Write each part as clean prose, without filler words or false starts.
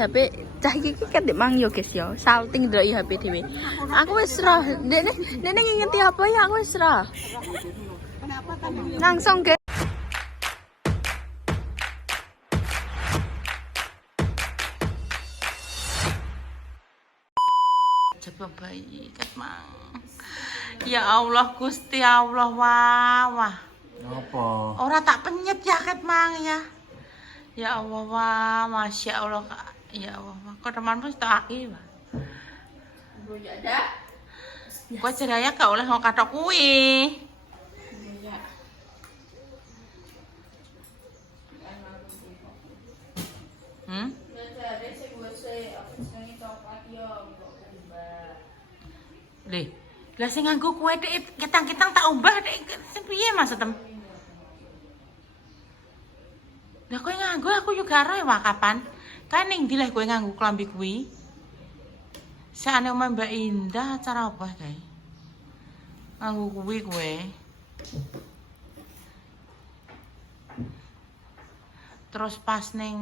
HP cah iki kan dek mang yo guys yo. Salting ndelok HP dhewe. Aku wis roh. Dene ngingeti apa ya aku wis roh. Langsung guys. Coba bayi kat mang. Ya Allah Gusti Allah wah. Apa? Ora tak penyet ya kat mang ya. Ya Allah wah, Masya Allah Kak. Ya Allah, kok temanmu tak aki wah. Ya ada. Kok ceraya gak oleh mau katok kuwi. Lih, lah sing nganggo kue dek ketang-ketang tak umbah dek piye maksudem? Lah kowe nganggo aku juga ora wae kapan. Kan ning ndi lah kowe nganggo klambi kuwi? Sakane omah Mbak Indah acara apa kae? Nganggo kuwi kowe. Terus pas ning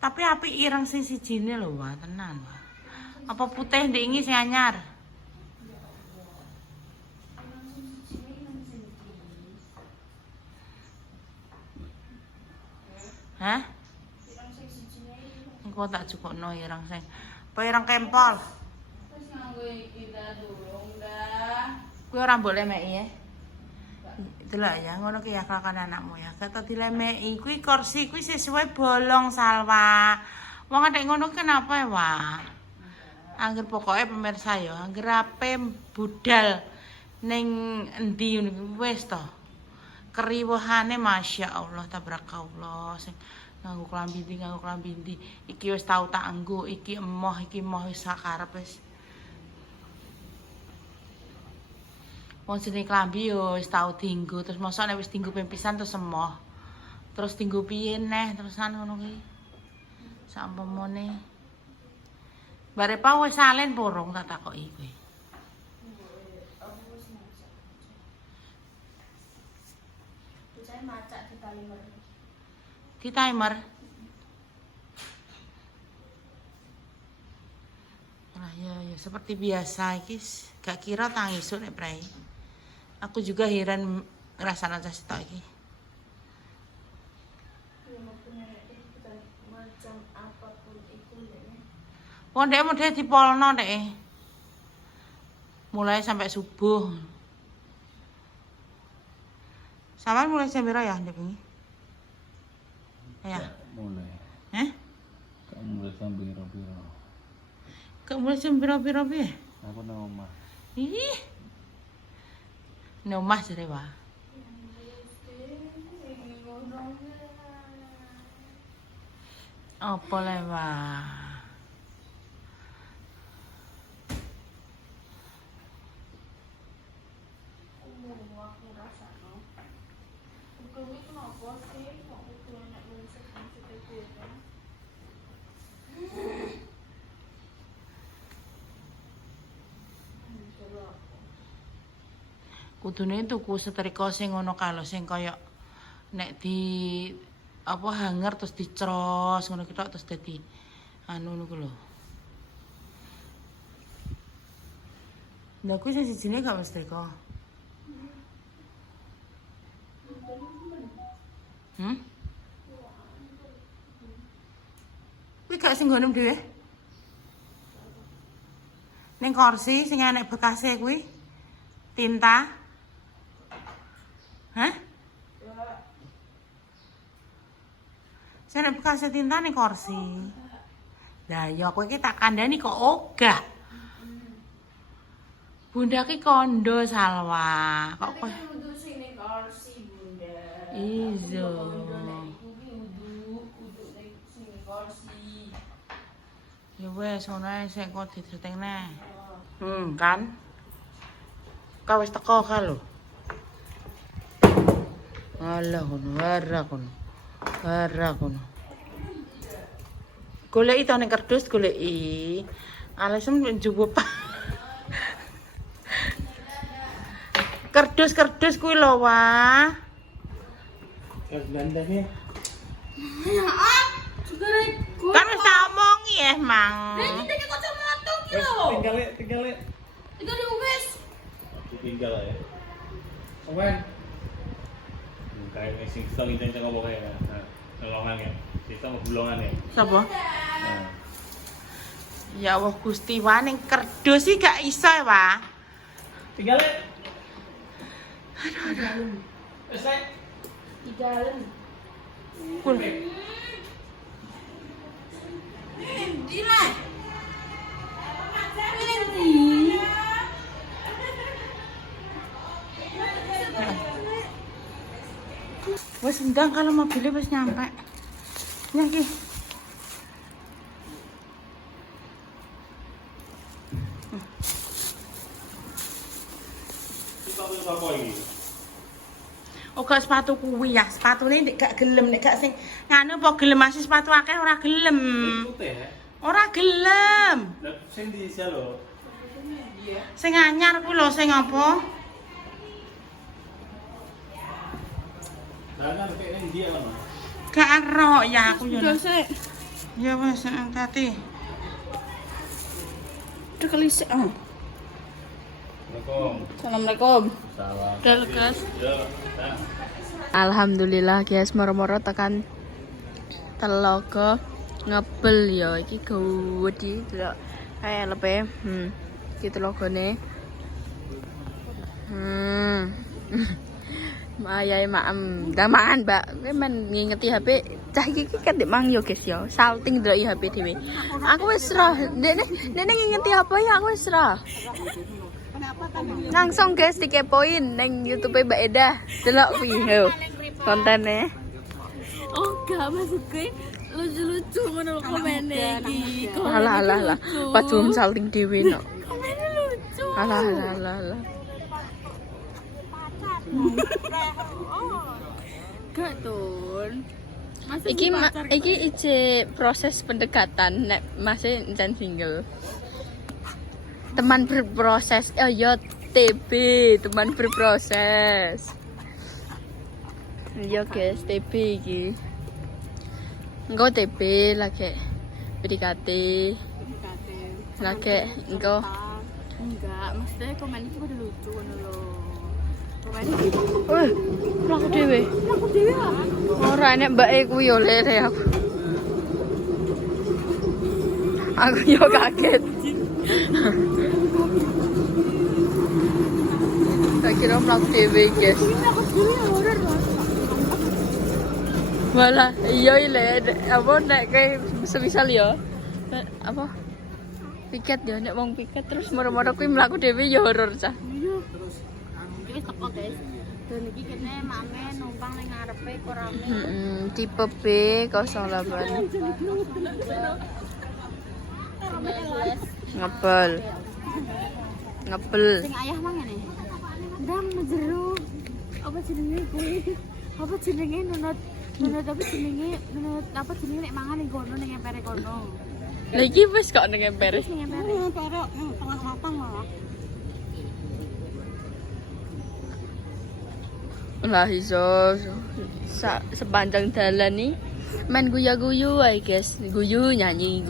tapi api ireng sing sijine lho wah tenan wah. Apa putih ndek iki sing anyar? Hah? Engko tak cukokno ireng sing. Apa ireng kempol? Terus nganggo iki ta durung dah. Kuwi ora mbok lemeki ya. Delok ya, ngono ki ya kelakuan anakmu ya. Kata dilemeki kuwi kursi kuwi sesuai bolong Salwa. Wong nek ngono kenapa ya, Wah? Angger pokoke pemirsa ya, angger ape budal ning endi wis to. Keriwuhane Masya Allah tabrakallah sing nganggo klambi ndi iki wis tau tak nggo iki emoh wis sakarep wis wong jenenge klambi yo wis tau dienggo terus mosok nek wis dienggo ping pisan terus emoh terus dienggo piye neh terusan ngono ki sampemone bare pa wis salen porong tak takoki kowe. Macak di timer. Di timer. Nah, ya seperti biasa iki gak kira tangisuk nek prei. Aku juga heran ngrasakno cah sitok iki. Macam apapun itu deh. Wong ndek model dipolno ndek. Mulai sampai subuh. Sampeyan mulai jam piro ya ndek bengi? Ya. Mulai. Kak mulai jam piro-piro. Kok mulai jam piro-piro piye? Aku nang omah. Ih. Nomah jare wae. Apa le wae? Kudune tuku setrika sing ngono kalau sing kaya nek di apa hanger terus dicros ngono ki tok terus dadi anu niku lho. Lah kuwi sing sijine gak mesti kok. Kuwi gak sing nggonem dhewe. Ning kursi sing enek bekase kuwi tinta. Hah? Sing enek bekase tinta ning kursi. Lah ya kowe iki tak kandhani kok ogah. Bunda ki kondo Salwa. Kok kowe Kudu sini kursi Bunda. iso. Ya wes ngono ae sing kok diceritingne. Kan. Kau wis teko ka lho. Alah ngono, ora kono. Goleki to ning kerdus goleki. Alesem njupuk. Kerdus kuwi lho, Wah. Gandane. Ya, juga tinggal ya. Itu di wis. Tinggal ya. Owen. Kayak sing sing inceng apa kayak nolongan ya. Sistem bulongan ya. Sapa? Nah. Ya Allah Gusti wae ning kerdus sih gak iso ya, Pak. Tinggal ya. Wes Di dalam. Kul. Dila. Wes ndang kalau mobilnya wis nyampe. Ya iki. Oh gak sepatu kuwi ya, sepatune nek gak gelem nek gak sing nganu apa gelem masih sepatu akeh ora gelem. Ora gelem. Lah sing di salo. Sing anyar kuwi lho sing apa? Lah kan kayak dia kan. Gak ero ya aku yo. Dosa. Ya wes hati. Udah kelisik. Oh. Assalamualaikum. Assalamualaikum. Salam. Udah guys. Yo, nah. Alhamdulillah guys, moro-moro tekan Telogo ngebel ya iki gede delok kayak lepe. Iki telogone. Ayahe maem, damaan, Mbak. Kowe men ngingeti HP cah iki kan ndek mang yo guys ya. Salting ndelok HP dhewe. Aku wis roh, ndekne ngingeti apa ya aku wis roh. Langsung guys dikepoin neng YouTube Mbak Eda. Delok kuwi lho. Kontene. Oh, gak maksud gue lucu-lucu ngono lho komene iki. Alah. Pas belum salting dhewe no. Komene lucu. Alah. Gak Tun. Iki ije proses pendekatan nek masih jan single. Teman berproses, yo TB, teman berproses. Yo guys, TB iki. Engko TB lagi PDKT. Lagi engko enggak, maksudnya komen itu udah lucu ngono lho. Komen iki. Laku dhewe. Ora nek mbake kuwi yo lere aku. Aku yo kaget. Tak kira mlaku dhewe, guys. Malah iya ile apa nek kayak semisal ya. Apa? Piket ya nek wong piket terus moro-moro kuwi mlaku dhewe ya horor cah. Iya. Terus iki teko, guys. Dan iki kene mame numpang ning ngarepe kok rame. Tipe B08. Ngepel. Sing ayah mang ngene. Ndang jero. Apa jenenge kuwi? Apa jenenge nunut apa jenenge nek mangan ning kono ning empere kono. Lah iki wis kok ning empere. Ning empere. Tengah matang malah. Lah iso sepanjang dalan nih main guyu-guyu ae guys, guyu nyanyi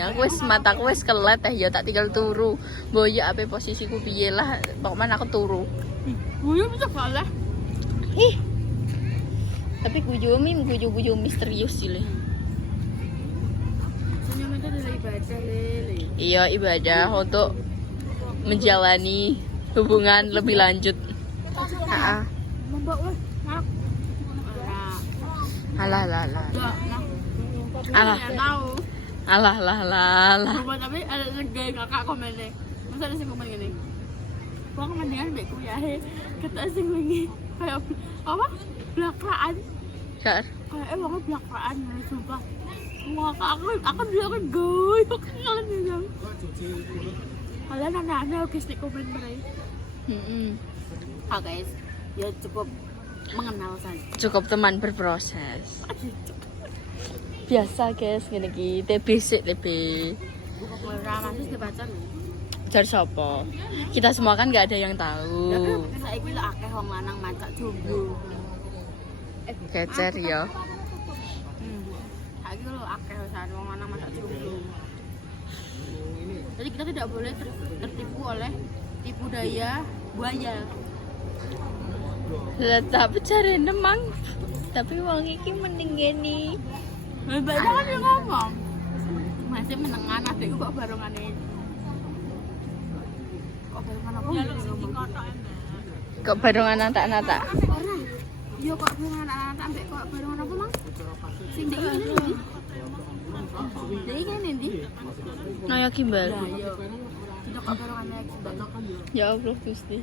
aku wis mataku wis kelet ya tak tinggal turu boyo ape posisiku piye lah pokoknya aku turu guyu bisa kalah tapi guyu misterius sih le senyum itu adalah ibadah lele iya ibadah untuk menjalani hubungan lebih lanjut Alah. Tapi ada segala kakak komennya. Masa ada sing komen gini. Gua mendingan mbek kuyahe kata sing wingi kayak apa? Blakraan. Kayak wong blakraan sumpah. Wah, aku dia kan goyok kan ya. Kalian anak-anak guys di komen mereka. Guys, ya cukup mengenal saja. Cukup teman berproses. Biasa guys, gini iki TBC TB. Ora masih dibaca nih. Jar sapa? Kita semua kan nggak ada yang tahu. Saiki lho akeh wong lanang macak jomblo. Kecer ya. Saiki lho akeh wong lanang macak jomblo. Jadi kita tidak boleh tertipu oleh tipu daya buaya. Lah tapi cari nemang. Tapi wong iki mendingeni. Banyak kan yang ngomong. Masih menengan adikku kok barongane. Kok barongan apa? Kok barongan anak-anak? Ora. Yo kok barongan anak-anak ambek kok barongan apa, Mang? Sing ndek iki ndi? Ndek iki ndi? Naya gimbal. Lah yo. Tidak kok barongane iki. Ya Allah Gusti.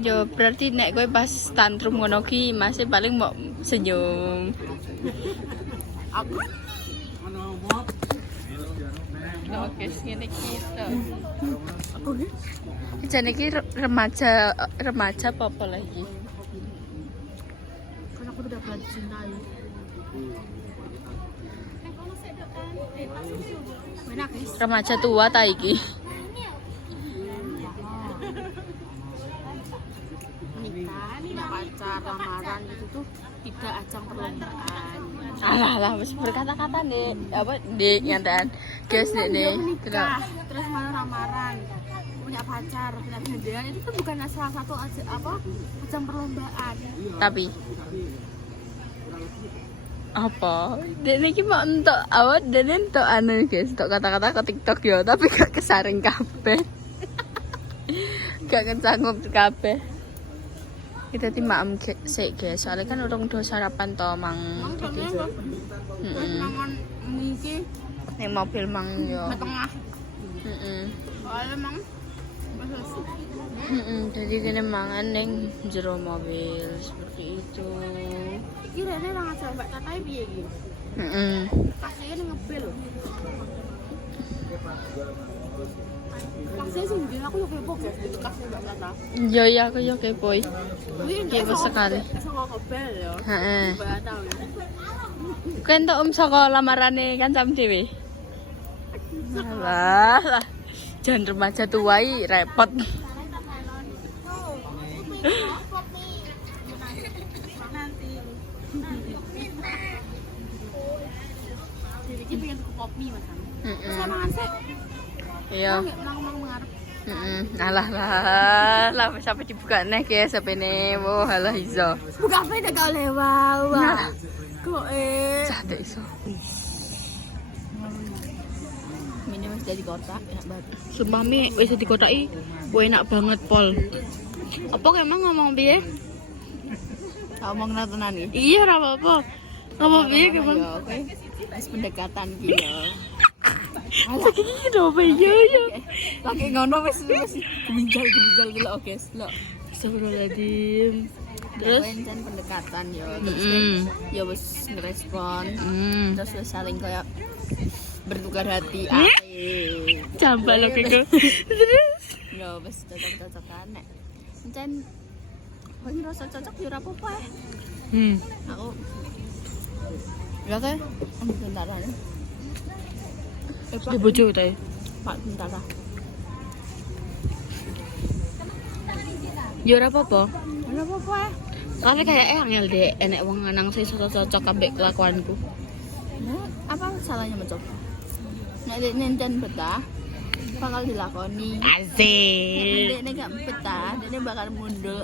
Yo berarti nek kowe pas tantrum ngono ki masih paling mau senyum. Aku Oke, ngene iki to. aku ki Jane iki remaja apa lagi? kan aku tidak pernah dicintai. Enak guys. Remaja tua ta iki? Nikah, pacar, lamaran gitu tuh tidak ajang perlombaan. Alah wis berkata-kata nih. Apa Dik nyantaan. Guys nek Dia nih. menikah, terus malah lamaran, punya pacar, punya gandengan, itu tuh bukan salah satu ajang perlombaan. Tapi apa? Dene iki mau entuk awak dene entuk anu guys, entuk kata-kata ke TikTok yo, tapi gak kesaring kabeh. Gak kecanggup kabeh. Kita ti maem sik guys, soalnya kan urung do sarapan to mang. Emang contohnya terus mangan mungkin Ning mobil mang yo. ke tengah, Heeh. soalnya emang Jadi dene mangan ning jero mobil seperti itu. kira ini orang aja mbak tatai piye iki? Heeh. Kasihnya ngebel. Kasih sih dia aku yo kepo guys, itu kasih mbak tata. Yo ya aku yo kepo. Kepo sekali. Sama ngebel ya. Heeh. Mbak tahu. Kowe entuk saka lamarane kancam dhewe. Lah. Jangan remaja tua iki repot. Jadi kita pengen tuku kopi mas. Heeh. Saya mangan sih. Iya. Nggak mang mengarep. Lah wis sampe dibuka neh ki sepene. Wah, halah iso. Buka apa udah kau lewat. Kok Cah iso. Ini mas dari kotak enak banget. Sumpah mi wis dikotaki enak banget pol. Apa emang ngomong piye? Ngomong tenan iki. Iya ora apa-apa. Ngomong piye emang? Oke. Wis pendekatan ki yo. Saking iki lho apa iya ya. Lagi ngono wis geminjal dulu oke. Lo. Astagfirullahaladzim. Terus Terus pendekatan yo. Heeh. Ya wis ngerespon. Terus wis saling kayak bertukar hati. Jambal lho kiko. Terus Ya wis cocok-cocokan nek. Encen bagi rasa cocok ya ora apa-apa ya. Aku ya kan bentar aja. di bojo ta. Pak bentar lah. Ya ora apa-apa. Ora apa-apa ya. Tapi kayak angel deh enek wong lanang sing cocok ambek kelakuanku. Nah, apa salahnya mencoba? Nek nenten betah bakal dilakoni. Asik. Nek gak betah, dia bakal mundur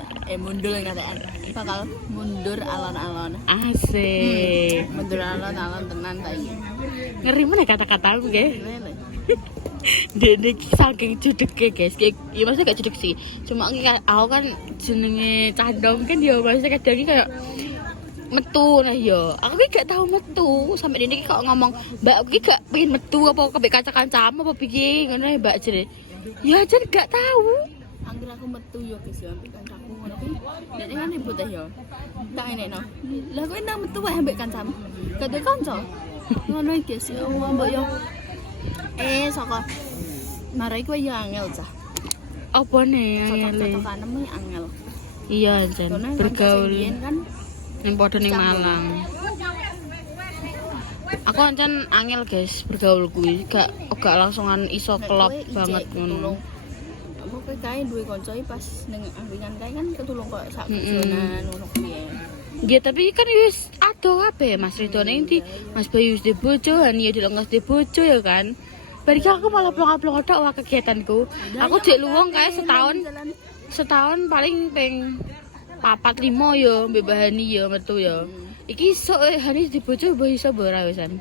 ngataan. Bakal mundur alon-alon. Asik. Mundur alon-alon tenan ta iki. Ngeri mana kata-katamu nggih. Ngene. Dene iki saking judeke guys. Ya maksudnya gak judek sih. Cuma kayak aku kan jenenge candom kan ya maksudnya kadang kayak metu nah ya. Aku ki gak tau metu sampai dene iki kok ngomong, "Mbak, aku ki gak pengen metu apa kabeh kanca-kancamu apa piye?" Ngono ya Mbak jere. Ya jan gak tahu. Angger aku metu yo guys yo ambek kancaku ngono kuwi. Nek kan ribut ta yo. Tak enekno. Lah kowe nang metu wae ambek kancamu. Kadhe kanca. Ngono iki guys yo mbok yo. Saka marai kowe yo angel cah. Apa nih angel? Cocok-cocokanmu angel. Iya jan Karena bergaul kan ning padha ning Malang. Aku ancen angel guys bergaul kuwi gak langsungan iso klop banget ngono. Apa kowe kae duwe kanca pas ning angkringan kae kan ketulung kok sak bojonan ngono kuwi. Ya tapi kan wis ado kabeh Mas Ridho ning ndi Mas Bayu wis di bojo, Hani ya dilengkas di bojo ya kan. Bari aku malah blok-blok tok wah kegiatanku. Aku jek luwung kae setahun paling ping 4-5 ya mbek Bahani ya metu ya. Iki sok Hani di bojo mbah iso ora wisan.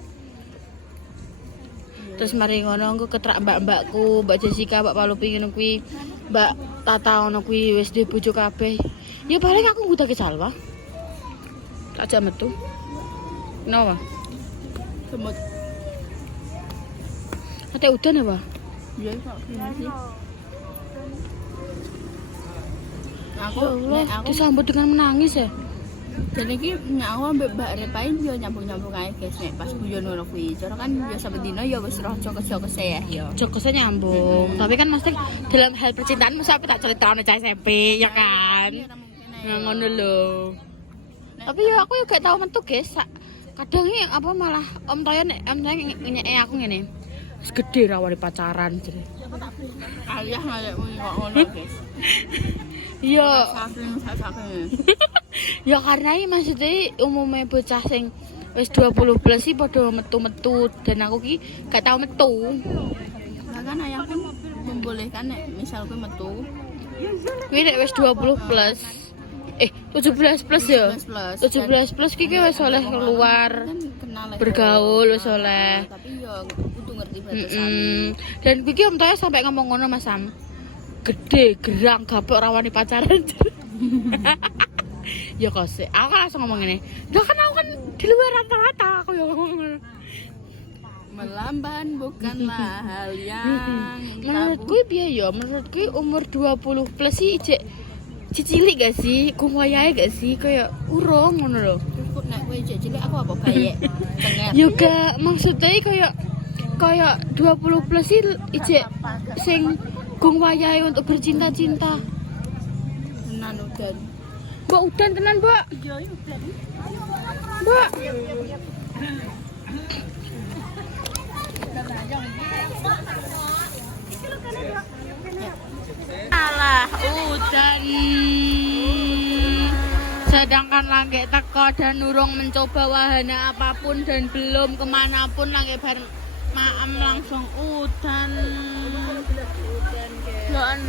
Terus mari ngono aku ketrak mbak-mbakku, Mbak Jessica, Mbak Palupi ngono kuwi, Mbak Tata ngono kuwi wis di bojo kabeh. Ya paling aku ngutake Salwa. Tak ajak metu. Kenapa? Semut. Ate udan apa? Ya kok gini sih. Aku Allah, nek aku disambut dengan menangis ya. dan iki nek aku ambek Mbak Repain yo nyambung-nyambung ae guys nek pas guyon ngono kuwi. Cara kan yo sampe dino yo wis roh jokes-jokes ya yo. Jokesnya nyambung. Tapi kan mesti dalam hal percintaan masa aku tak ceritane cah SMP ya kan. Nah, ngono lho. Tapi ya aku juga tahu metu guys. Kadang ini apa malah Om Toyo nek nyek aku ngene. Wis gede ra wani pacaran jere. Aliah ngalekmu kok ngono guys. Iya. Saking. Ya karena ini maksudnya umumnya bocah sing wis 20 plus sih padha metu-metu dan aku ki gak tau metu. Nah kan ayahku membolehkan nek misal kowe metu. Kuwi nek wis 20 plus 17 plus ya. 17 plus ki wis oleh keluar bergaul wis oleh. Tapi yo kudu ngerti batasane. Dan kuwi Om Toyo sampai ngomong ngono Mas Sam. Gede, gerang, gapok rawani pacaran. Ya kok sih, aku kan langsung ngomong ini. Lah kan aku kan di luar rata-rata aku ya ngomong. Melamban bukanlah hal yang Menurutku piye ya? Menurutku umur 20 plus sih ijek cilik gak sih? Kumayae gak sih? Kayak urung ngono lho. cukup nek kowe cilik aku apa bayek cenger. Juga maksudnya kayak 20 plus sih ijek sing gung wayahe untuk bercinta-cinta. Tenan udan. Mbak udan tenan, Mbak. Iya, udan. Mbak. Alah, udan. Sedangkan langit teko dan urung mencoba wahana apapun dan belum kemanapun langit bar maem langsung udan. Loan.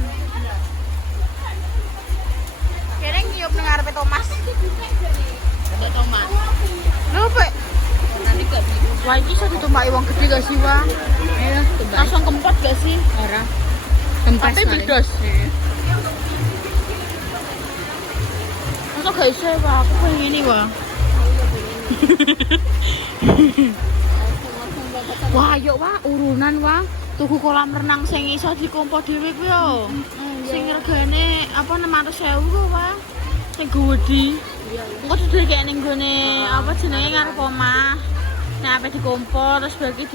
Kene ngiyup nang ngarepe Thomas. Untuk Thomas. Lho, Pak. Nanti gak bisa. Wah, ini iso ditumpaki wong gede gak sih, Wah? Ayo, tumbak. Langsung kempot gak sih? Ora. Kempas Tapi bledos. Masa gak iso, Wah? Aku pengen ini, Wah. Wah, yuk, Wah, urunan, Wah. Tuku kolam renang sing iso dikompo dhewe kuwi yo. Sing regane apa 600.000 kok, Wah. Sing gede. Engko duduk kayak ning gone apa jenenge ngarep omah. Nek ape dikompo terus bagi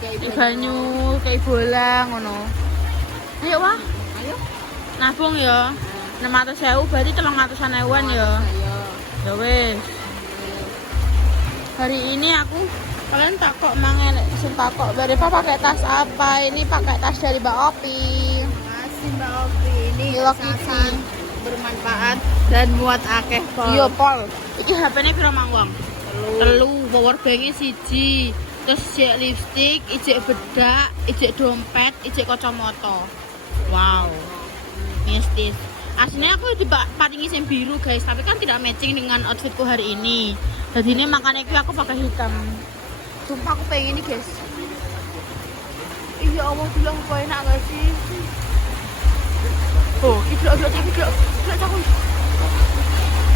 di banyu kayak bola ngono. Ayo, Wah. Ayo. Nabung ya. 600.000 berarti 300.000-an ya. Ayo. Ya wis. Hari ini aku kalian takut mangen sing takut Mbak Reva pakai tas apa? Ini pakai tas dari Mbak Opi. Makasih Mbak Opi. Ini Hello sangat Kitty. bermanfaat dan muat akeh pol. Iya, Pol. Iki HP-ne piro mang wong? Telu, power bank-e siji. Terus ijek lipstick, ijek bedak, ijek dompet, ijek kacamata. Wow. Mistis. Aslinya aku diparingi yang biru guys, tapi kan tidak matching dengan outfitku hari ini. Jadi ini makanya aku pakai hitam. Sumpah aku pengen ini guys. Iya Allah bilang kok enak gak sih? Oh, tidak cakep.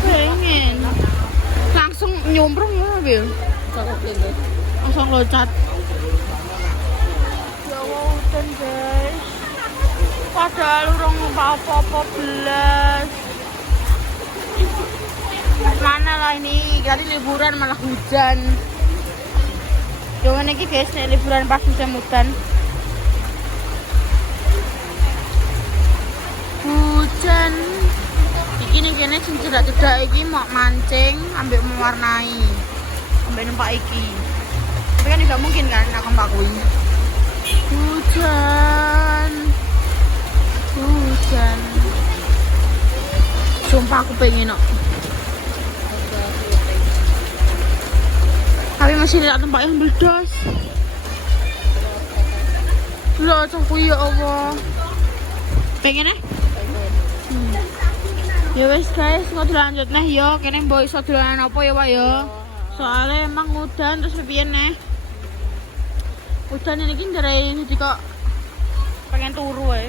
Pengen. Langsung nyomprong ya, Bil. Cakep lho. Langsung loncat. Ya Allah, hujan guys. Padahal urung apa-apa belas. Mana lah ini, tadi liburan malah hujan. Jangan lagi guys, liburan pas musim hujan. Hujan. Iki nih kene sing cedak-cedak iki mau mancing, ambek mewarnai. Ambek numpak iki. Tapi kan tidak mungkin kan aku numpak kuwi. Hujan. Sumpah aku pengen kok. Tapi masih lihat tempat yang meledos. Lah cahku ya Allah. Pengen ya? Ya wes guys, kok dilanjut nih yo. Kene mbok iso dolanan apa ya, Pak ya? Soalnya emang udan terus piye nih? Udan ini ki ndere jadi kok pengen turu ae.